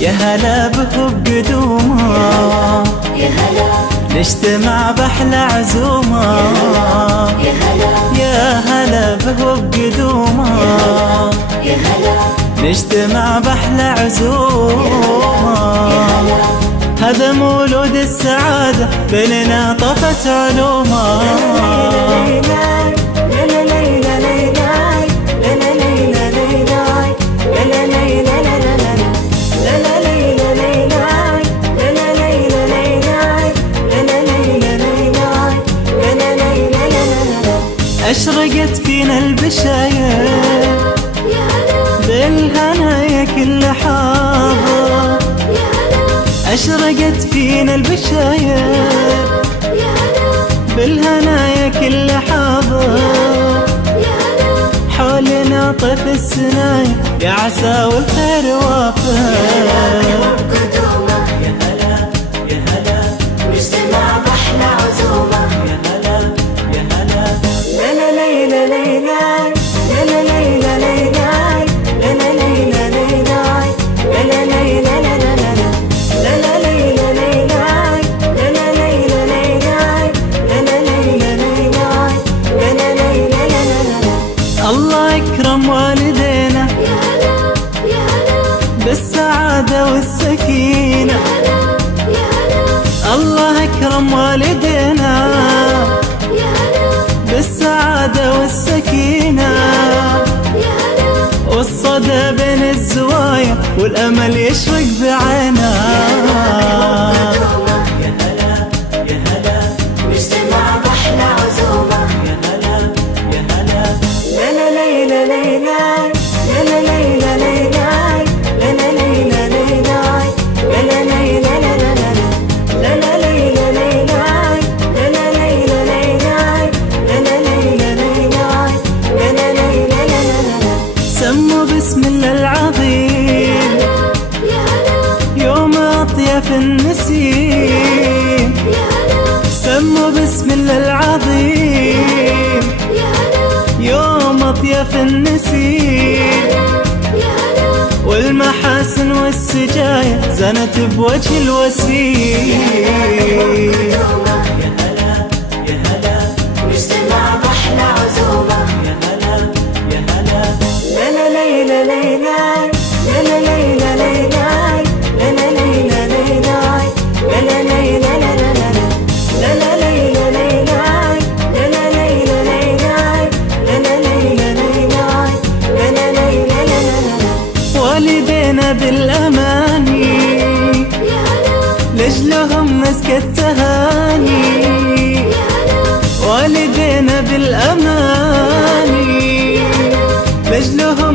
يا هلا بكم بقدومه، يا هلا نجتمع بأحلى عزومة، يا هلا يا هلا بكم بقدومه، يا هلا نجتمع بأحلى عزومة. هذا مولود السعادة بيننا طفت علومه. أشرقت فينا البشاير بالهنايا كل حاضر، أشرقت فينا البشاير بالهنايا كل حاضر، حولنا طيف السنايا يا عسى والخير وافر. الله يكرم والدينا بالسعادة والسكينة، الله يكرم والدينا بالسعادة والسكينة، والصدى بين الزوايا والأمل يشرق بعينا. سموا بسم الله العظيم يوم أطياف النسيم، سموا بسم الله العظيم يوم أطياف النسيم، والمحاسن والسجايا زنت بوجه الوسيم. والدينا بالأماني لجلهم مسكت تهاني، والدينا بالأماني لجلهم